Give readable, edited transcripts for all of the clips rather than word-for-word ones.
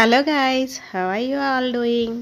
Hello guys, how are you all doing?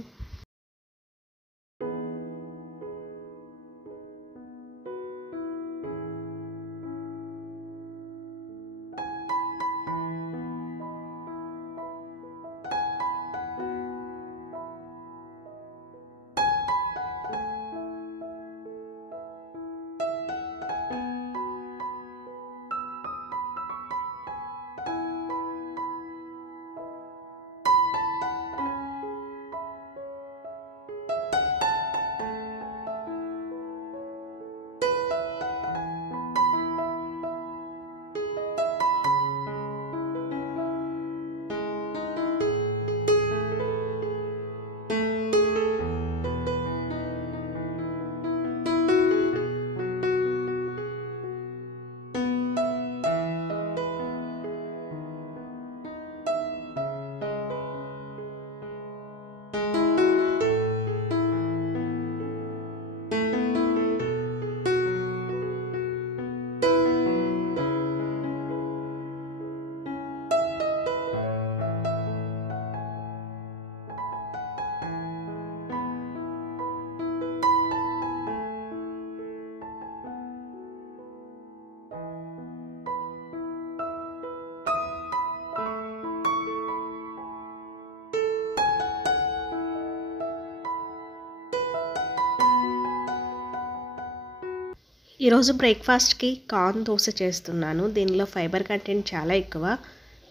ఈరోజు బ్రేక్ఫాస్ట్కి corn dosa చేస్తున్నాను. దీనిలో ఫైబర్ కంటెంట్ చాలా ఎక్కువ.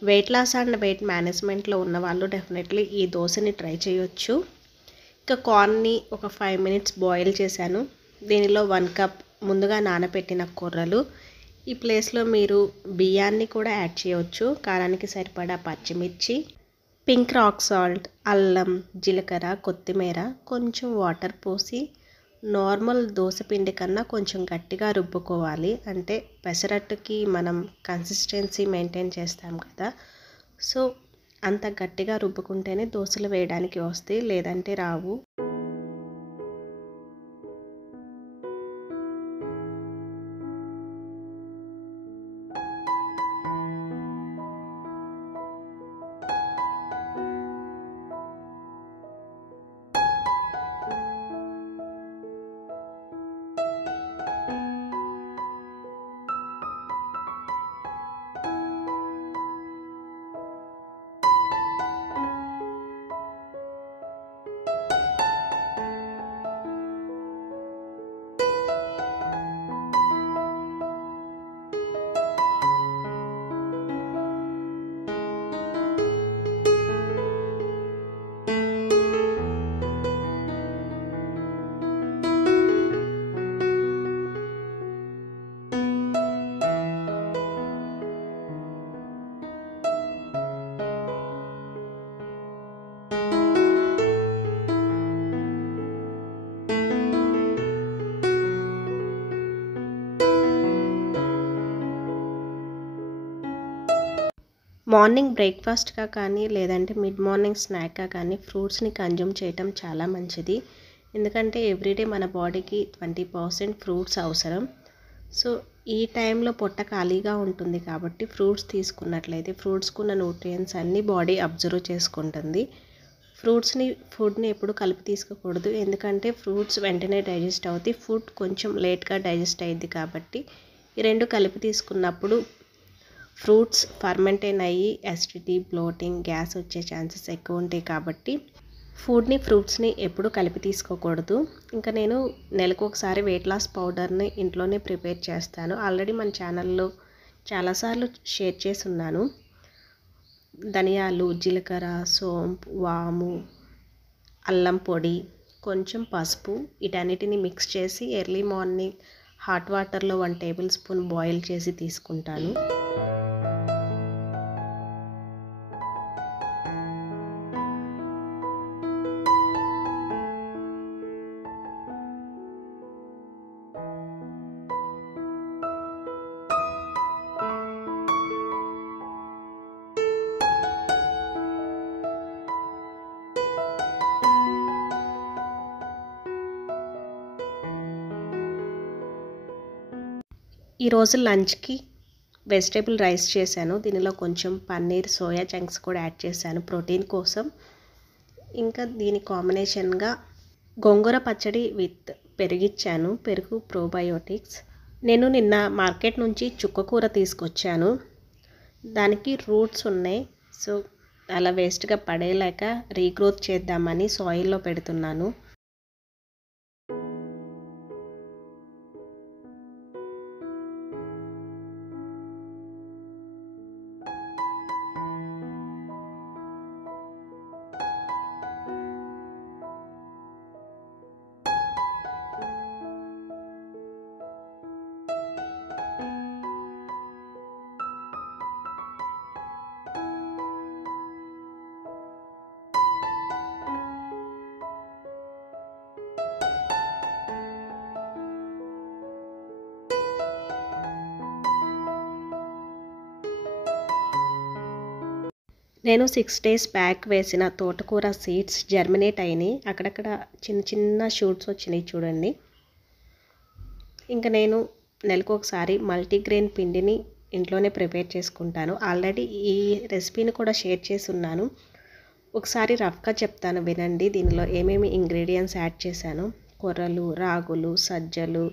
వెయిట్ లాస్ అండ్ వెయిట్ మేనేజ్మెంట్లో ఉన్న వాళ్ళు డెఫినెట్లీ ఈ దోశని ట్రై చేయొచ్చు. ఇక కార్న్ని ఒక 5 minutes బాయిల్ చేశాను. దీనిలో 1 cup ముందుగా నానబెట్టిన కొర్రలు. ఈ ప్లేస్లో మీరు బియ్యాన్ని కూడా యాడ్ చేయవచ్చు. కారానికి సరిపడా పచ్చిమిర్చి, పింక్ రాక్ సాల్ట్, అల్లం, జీలకర్ర, కొత్తిమీర, కొంచెం వాటర్ పోసి నార్మల్ దోశ పిండి కన్నా కొంచెం గట్టిగా రుబ్బుకోవాలి. అంటే పెసరట్టుకి మనం కన్సిస్టెన్సీ మెయింటైన్ చేస్తాం కదా, సో అంత గట్టిగా రుబ్బుకుంటేనే దోశలు వేయడానికి వస్తాయి, లేదంటే రావు. మార్నింగ్ బ్రేక్ఫాస్ట్గా కానీ లేదంటే మిడ్ మార్నింగ్ స్నాక్గా కానీ ఫ్రూట్స్ని కన్జ్యూమ్ చేయటం చాలా మంచిది. ఎందుకంటే ఎవ్రీడే మన బాడీకి 20% ఫ్రూట్స్ అవసరం. సో ఈ టైంలో పొట్ట ఖాళీగా ఉంటుంది కాబట్టి ఫ్రూట్స్ తీసుకున్నట్లయితే ఫ్రూట్స్కున్న న్యూట్రియంట్స్ అన్నీ బాడీ అబ్జర్వ్ చేసుకుంటుంది. ఫుడ్ని ఎప్పుడు కలిపి తీసుకోకూడదు, ఎందుకంటే ఫ్రూట్స్ వెంటనే డైజెస్ట్ అవుతాయి, ఫుడ్ కొంచెం లేట్గా డైజెస్ట్ అయ్యిద్ది. కాబట్టి ఈ రెండు కలిపి తీసుకున్నప్పుడు ఫ్రూట్స్ ఫర్మెంటైన్ అయ్యి యాసిడిటీ, బ్లోటింగ్, గ్యాస్ వచ్చే ఛాన్సెస్ ఎక్కువ ఉంటాయి. కాబట్టి ఫ్రూట్స్ని ఎప్పుడు కలిపి తీసుకోకూడదు. ఇంకా నేను నెలకు ఒకసారి వెయిట్ లాస్ పౌడర్ని ఇంట్లోనే ప్రిపేర్ చేస్తాను. ఆల్రెడీ మన ఛానల్లో చాలాసార్లు షేర్ చేసి ఉన్నాను. ధనియాలు, జీలకర్ర, సోంపు, వాము, అల్లం పొడి, కొంచెం పసుపు, వీటన్నిటిని మిక్స్ చేసి ఎర్లీ మార్నింగ్ హాట్ వాటర్లో 1 tablespoon బాయిల్ చేసి తీసుకుంటాను. ఈరోజు లంచ్కి వెజిటేబుల్ రైస్ చేశాను. దీనిలో కొంచెం పన్నీర్, సోయా చంక్స్ కూడా యాడ్ చేశాను ప్రోటీన్ కోసం. ఇంకా దీని కాంబినేషన్గా గోంగూర పచ్చడి విత్ పెరుగిచ్చాను. పెరుగు ప్రోబయోటిక్స్. నేను నిన్న మార్కెట్ నుంచి చుక్కకూర తీసుకొచ్చాను. దానికి రూట్స్ ఉన్నాయి. సో అలా వేస్ట్గా పడేయలేక రీగ్రోత్ చేద్దామని సాయిల్లో పెడుతున్నాను. నేను 6 days బ్యాక్ వేసిన తోటకూర సీడ్స్ జర్మినేట్ అయినాయి. అక్కడక్కడ చిన్న చిన్న షూట్స్ వచ్చినాయి చూడండి. ఇంకా నేను నెలకు ఒకసారి మల్టీగ్రెయిన్ పిండిని ఇంట్లోనే ప్రిపేర్ చేసుకుంటాను. ఆల్రెడీ ఈ రెసిపీని కూడా షేర్ చేసి ఉన్నాను. ఒకసారి రఫ్గా చెప్తాను వినండి. దీనిలో ఏమేమి ఇంగ్రీడియంట్స్ యాడ్ చేశాను. కొర్రలు, రాగులు, సజ్జలు,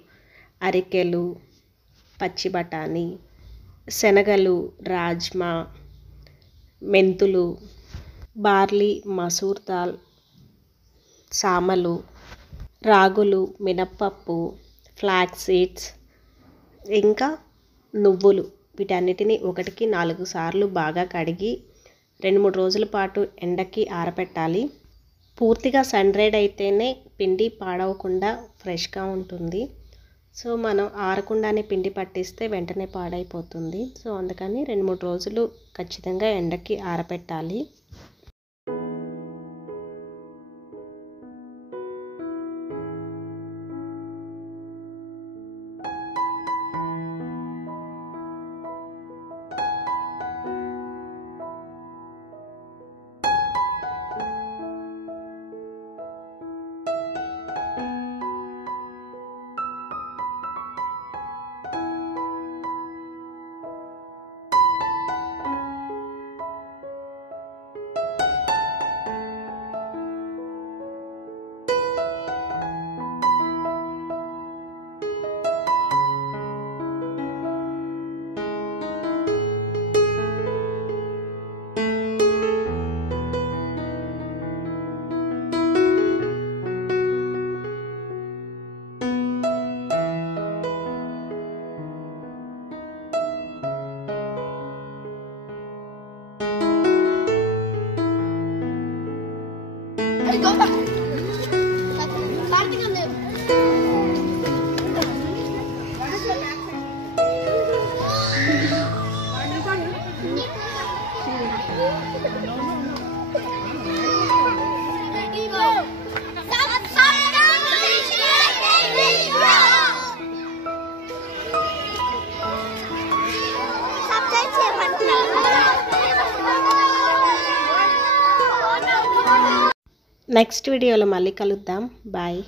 అరికెలు, పచ్చి బఠానీ, శనగలు, రాజ్మా, మెంతులు, బార్లీ, మసూర్ దాల్, సామలు, రాగులు, మినప్పప్పు, ఫ్లాక్స్ సీడ్స్, ఇంకా నువ్వులు. వీటన్నిటిని 1కి 4 సార్లు బాగా కడిగి 2-3 రోజుల పాటు ఎండకి ఆరబెట్టాలి. పూర్తిగా సన్ డ్రైడ్ అయితేనే పిండి పాడవకుండా ఫ్రెష్గా ఉంటుంది. సో మనం ఆరకుండానే పిండి పట్టిస్తే వెంటనే పాడైపోతుంది. సో అందుకని 2-3 రోజులు ఖచ్చితంగా ఎండకి ఆరబెట్టాలి. నెక్స్ట్ వీడియోలో మళ్ళీ కలుద్దాం. బాయ్.